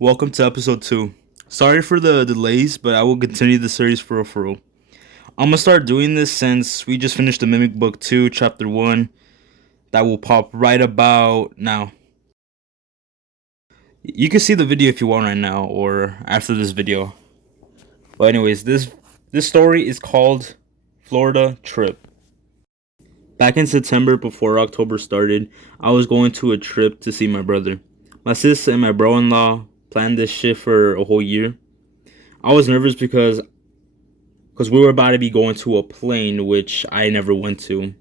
Welcome to episode 2. Sorry for the delays, but I will continue the series for real. I'm gonna start doing this since we just finished the Mimic Book 2, Chapter 1. That will pop right about now. You can see the video if you want right now or after this video. But anyways, this story is called Florida Trip. Back in September before October started, I was going to a trip to see my brother. My sis and my bro-in-law planned this shit for a whole year. I was nervous because we were about to be going to a plane which I never went to.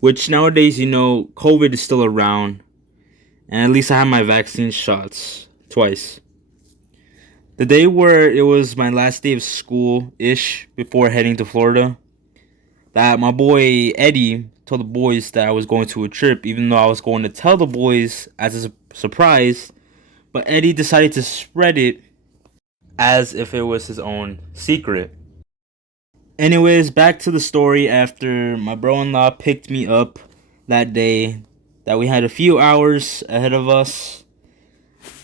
Which nowadays, COVID is still around. And at least I had my vaccine shots twice. The day where it was my last day of school-ish before heading to Florida, that my boy Eddie told the boys that I was going to a trip, even though I was going to tell the boys as a surprise. But Eddie decided to spread it as if it was his own secret. Anyways, back to the story after my bro-in-law picked me up that day, that we had a few hours ahead of us,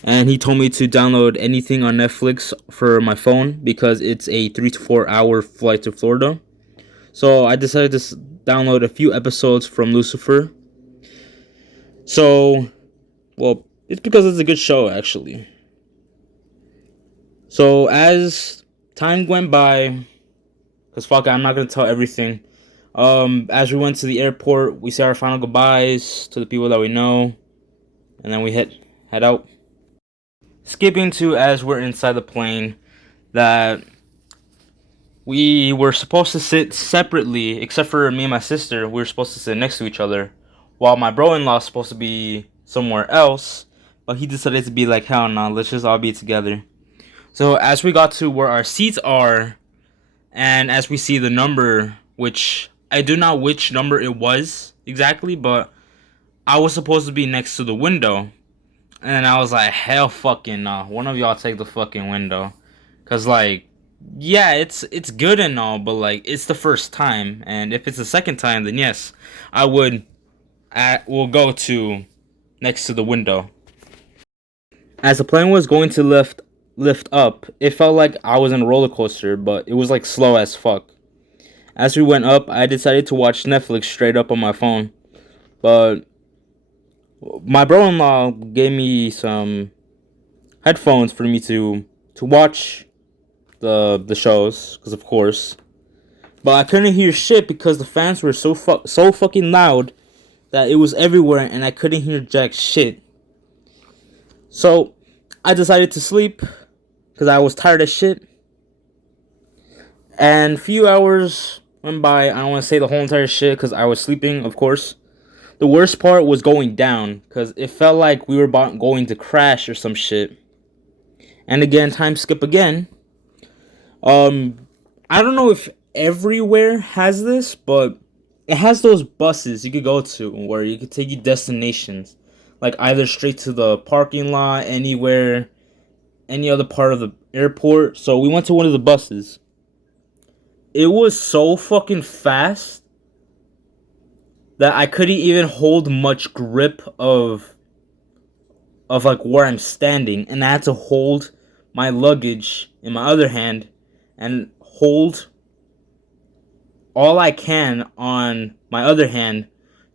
and he told me to download anything on Netflix for my phone because it's a 3 to 4 hour flight to Florida. So I decided to download a few episodes from Lucifer. So, well, it's because it's a good show, actually. So as time went by, because fuck it, I'm not going to tell everything. As we went to the airport, we said our final goodbyes to the people that we know. And then we head out. Skipping to as we're inside the plane, that we were supposed to sit separately, except for me and my sister. We were supposed to sit next to each other, while my bro-in-law is supposed to be somewhere else. But he decided to be like, hell no, let's just all be together. So as we got to where our seats are, and as we see the number, which I do not know which number it was exactly, but I was supposed to be next to the window. And I was like, hell fucking no. One of y'all take the fucking window. Cause like, yeah, it's good and all, but like, it's the first time. And if it's the second time, then yes, I will go to next to the window. As the plane was going to lift up, it felt like I was in a roller coaster, but it was like slow as fuck. As we went up, I decided to watch Netflix straight up on my phone, but my bro-in-law gave me some headphones for me to watch the shows, because of course. But I couldn't hear shit because the fans were so fucking loud that it was everywhere and I couldn't hear jack shit. So I decided to sleep because I was tired of shit. And a few hours went by. I don't want to say the whole entire shit because I was sleeping, of course. The worst part was going down because it felt like we were going to crash or some shit. And again, time skip again. I don't know if everywhere has this, but it has those buses you could go to where you could take you destinations, like either straight to the parking lot, anywhere, any other part of the airport. So we went to one of the buses. It was so fucking fast that I couldn't even hold much grip of like where I'm standing, and I had to hold my luggage in my other hand and hold all I can on my other hand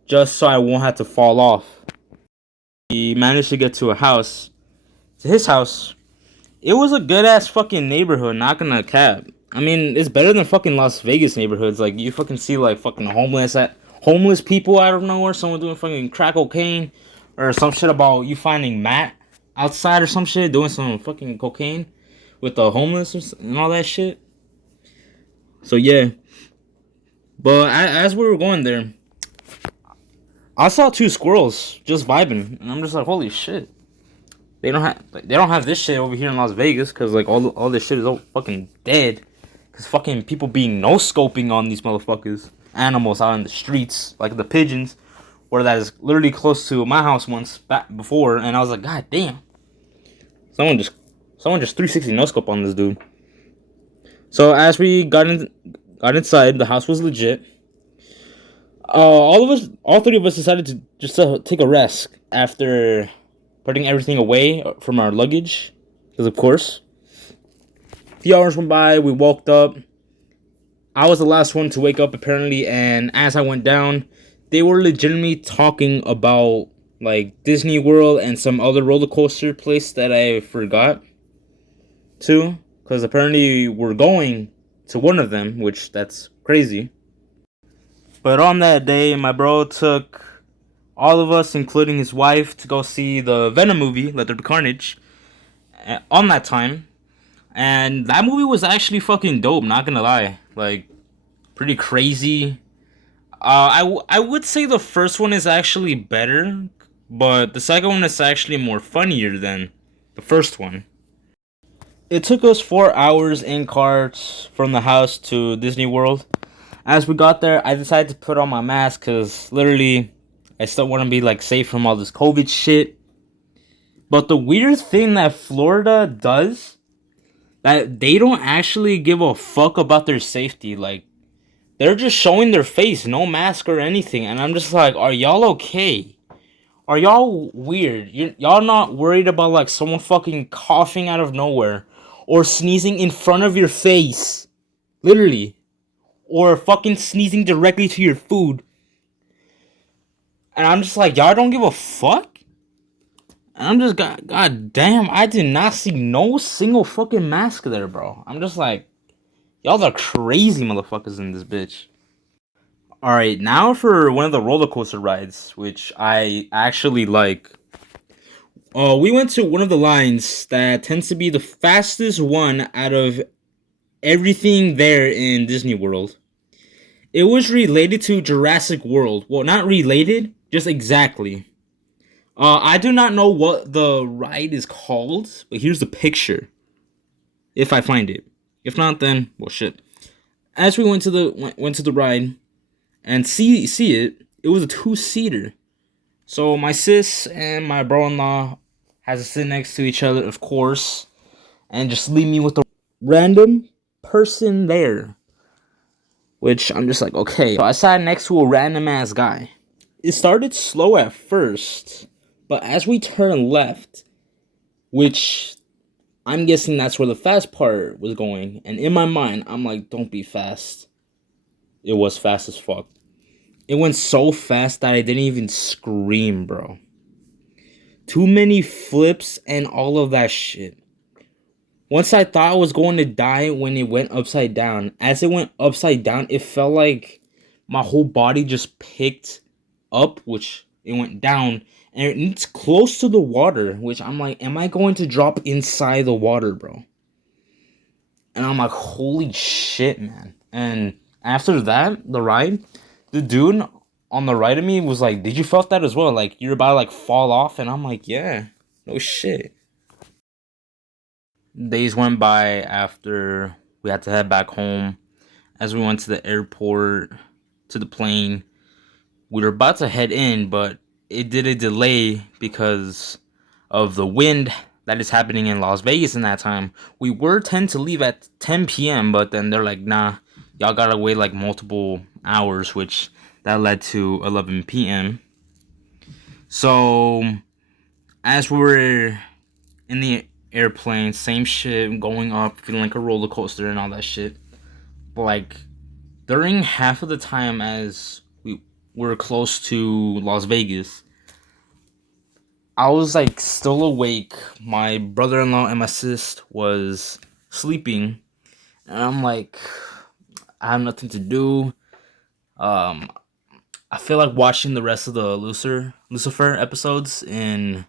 just so I won't have to fall off. We managed to get to his house. It was a good ass fucking neighborhood, not gonna cap. I mean, it's better than fucking Las Vegas neighborhoods. Like, you fucking see like fucking homeless people out of nowhere, someone doing fucking crack cocaine, or some shit about you finding Matt outside or some shit doing some fucking cocaine with the homeless and all that shit. So yeah, but as we were going there, I saw two squirrels just vibing, and I'm just like, holy shit. They don't have this shit over here in Las Vegas because like all this shit is all fucking dead. Cause fucking people being no scoping on these motherfuckers, animals out in the streets, like the pigeons, where that is literally close to my house once back before, and I was like, god damn, someone just 360 no scope on this dude. So as we got inside, the house was legit. All three of us decided to just take a rest after putting everything away from our luggage. Because, of course, a few hours went by, we woke up. I was the last one to wake up, apparently, and as I went down, they were legitimately talking about, like, Disney World and some other roller coaster place that I forgot to. Because apparently we're going to one of them, which that's crazy. But on that day, my bro took all of us, including his wife, to go see the Venom movie, Let There Be Carnage, on that time. And that movie was actually fucking dope, not gonna lie. Like, pretty crazy. I would say the first one is actually better, but the second one is actually more funnier than the first one. It took us 4 hours in carts from the house to Disney World. As we got there, I decided to put on my mask because literally I still want to be like safe from all this COVID shit. But the weird thing that Florida does, that they don't actually give a fuck about their safety. Like, they're just showing their face, no mask or anything. And I'm just like, are y'all okay? Are y'all weird? Y'all not worried about like someone fucking coughing out of nowhere or sneezing in front of your face? Literally. Or fucking sneezing directly to your food. And I'm just like, y'all don't give a fuck? And I'm just, god damn, I did not see no single fucking mask there, bro. I'm just like, y'all are crazy motherfuckers in this bitch. Alright, now for one of the roller coaster rides, which I actually like. We went to one of the lines that tends to be the fastest one out of everything there in Disney World. It was related to Jurassic World. Well, not related, just exactly. I do not know what the ride is called, but here's the picture. If I find it. If not, then well, shit. As we went to the ride and see it, it was a 2-seater. So my sis and my brother-in-law has to sit next to each other, of course, and just leave me with a random person there. Which I'm just like, okay. So I sat next to a random ass guy. It started slow at first, but as we turned left, which I'm guessing that's where the fast part was going, and in my mind, I'm like, don't be fast. It was fast as fuck. It went so fast that I didn't even scream, bro. Too many flips and all of that shit. Once I thought I was going to die when it went upside down. As it went upside down, it felt like my whole body just picked up, which it went down. And it's close to the water, which I'm like, am I going to drop inside the water, bro? And I'm like, holy shit, man. And after that, the ride, the dude on the right of me was like, did you felt that as well? Like, you're about to like fall off? And I'm like, yeah, no shit. Days went by after we had to head back home. As we went to the airport, to the plane, we were about to head in, but it did a delay because of the wind that is happening in Las Vegas in that time. We were tend to leave at 10 p.m., but then they're like, nah, y'all gotta wait like multiple hours, which that led to 11 p.m. So, as we were in the airplane, same shit, going up, feeling like a roller coaster and all that shit. But like, during half of the time as we were close to Las Vegas, I was like still awake. My brother-in-law and my sis was sleeping, and I'm like, I have nothing to do. Um, I feel like watching the rest of the Lucifer episodes in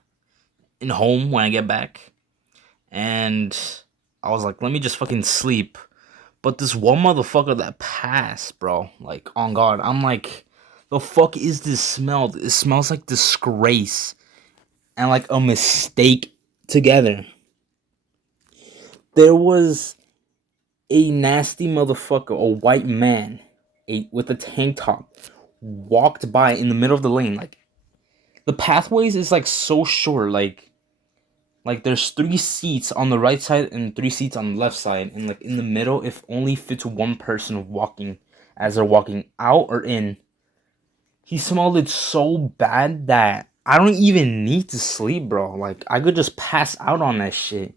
home when I get back, and I was like, let me just fucking sleep. But this one motherfucker that passed, bro, like, on God, I'm like, the fuck is this smell? It smells like disgrace and like a mistake together. There was a nasty motherfucker, a white man, with a tank top, walked by in the middle of the lane. Like, the pathways is like so short, like there's 3 seats on the right side and 3 seats on the left side, and like in the middle, if only fits one person walking as they're walking out or in. He smelled it so bad that I don't even need to sleep, bro. Like, I could just pass out on that shit.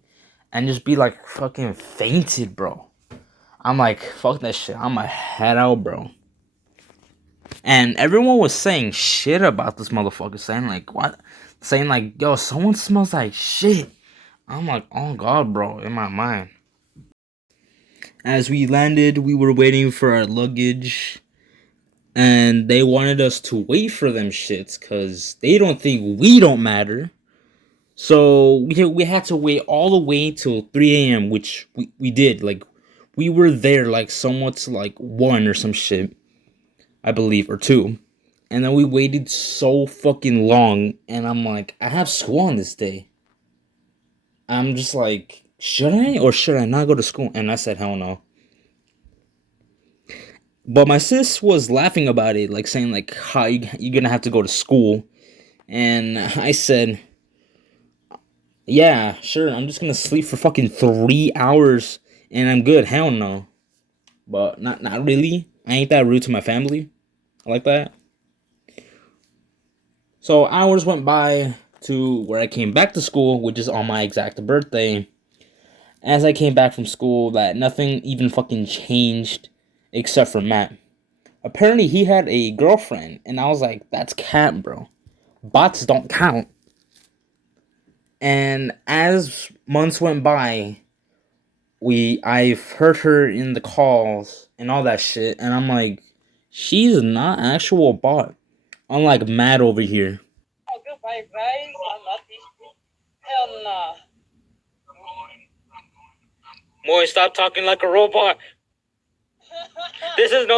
and just be like fucking fainted, bro. I'm like, fuck that shit. I'ma head out, bro. And everyone was saying shit about this motherfucker, saying like, what? Saying like, yo, someone smells like shit. I'm like, oh god, bro, in my mind. As we landed, we were waiting for our luggage, and they wanted us to wait for them shits because they don't think we don't matter. So we had to wait all the way till 3 a.m., which we did. Like, we were there like somewhat to like 1 or some shit, I believe, or 2. And then we waited so fucking long, and I'm like, I have school on this day. I'm just like, should I or should I not go to school? And I said, hell no. But my sis was laughing about it, like saying like, how you're gonna have to go to school. And I said, yeah, sure, I'm just gonna sleep for fucking 3 hours and I'm good. Hell no. But not really. I ain't that rude to my family. I like that. So hours went by to where I came back to school, which is on my exact birthday. As I came back from school, that nothing even fucking changed except for Matt. Apparently he had a girlfriend, and I was like, that's cat, bro. Bots don't count. And as months went by, I've heard her in the calls and all that shit, and I'm like, she's not actual bot. Unlike Matt over here. Oh, goodbye, guys. I'm not this. Hell nah. Moy, stop talking like a robot. This is no.